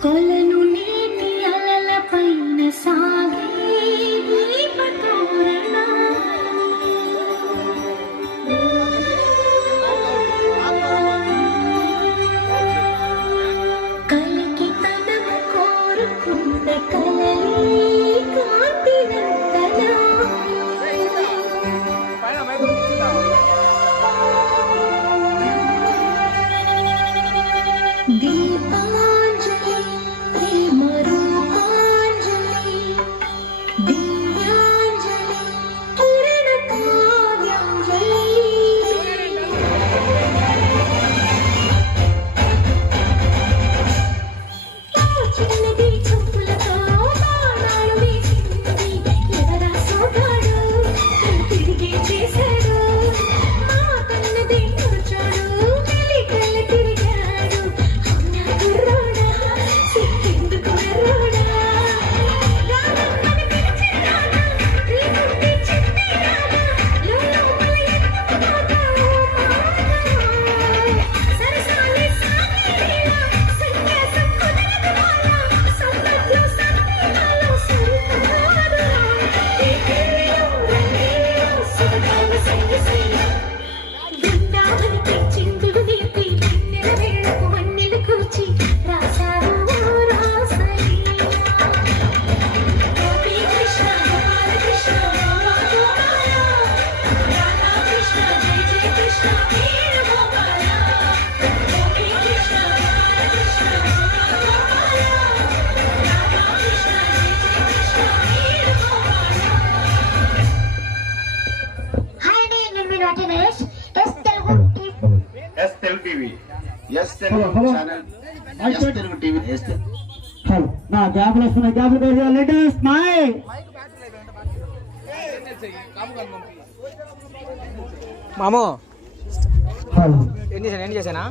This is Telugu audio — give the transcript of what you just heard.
con నా గ్యాప్లు వస్తున్నాయి. గ్యాప్లు పేరు లేటెస్ట్ మై మామో. ఎన్ని చేశానా?